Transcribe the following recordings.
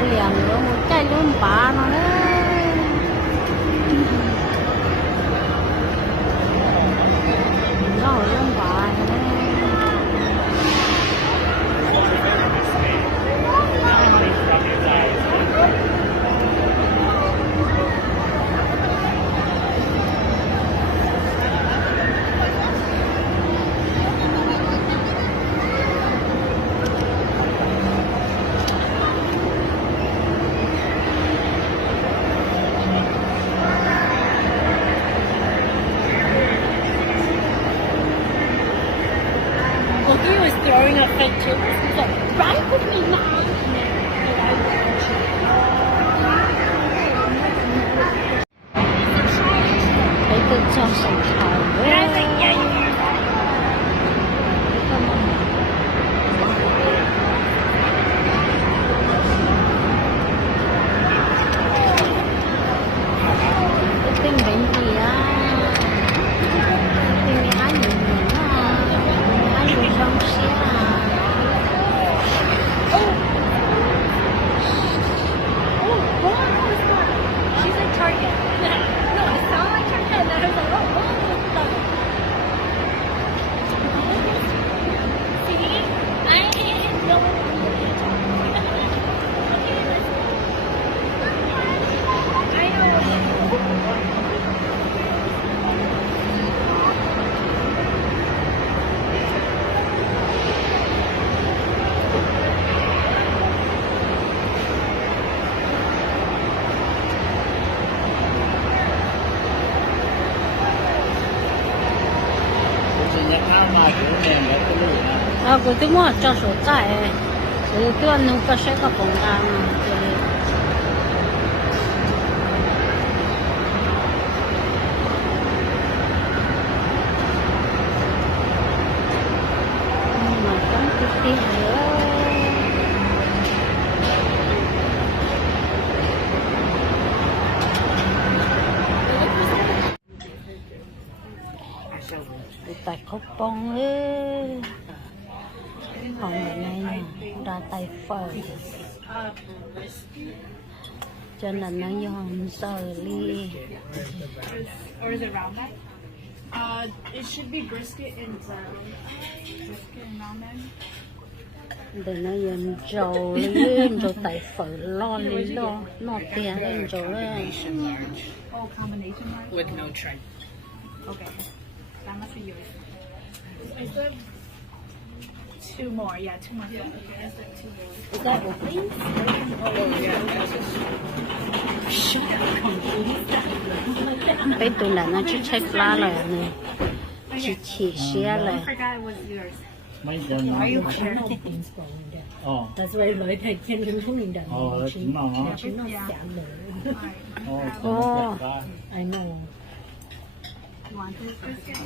liền luôn một cái luôn bà nó đấy nó luôn bà đấy He was throwing a fit too. He's like, ride with me, Mom. cái tự cho sạch thảo với cái tinh bánh gì á tinh cái gì nữa ai dùng trong xe She's at Target. No, I saw her at Target and I was like, oh, see? I didn't know I know. của tôi mua cho số tại rồi tôi ăn nấu cái sẽ có phòng ăn mà có cái gì nữa tại khóc bông ấy còn ở này nè ra tay phở cho nên nó giòn sờ li Or is it round neck? It should be brisket and round neck. để nó giòn trầu lên rồi tại phở lo lên lo nó tiền lên rồi lên Oh, combination large? With no trim. Okay. That must be yours. Is there two more? Yeah, two more. Yeah. Okay, is there two more? is that what please cái tụi này nó chỉ check lá rồi nè chỉ xe I rồi forgot it was yours. ไม่เดินน้ำ อ๋อ That's why nói thầy khen cái lúc mình đã อ๋อแล้วถึงน้องอ๋อ chứ nó xả lửa. อ๋อ I know. You want this brisket?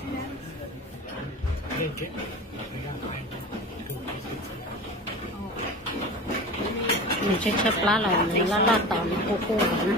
mình sẽ check lá rồi lá lá tàu nó cô cô nữa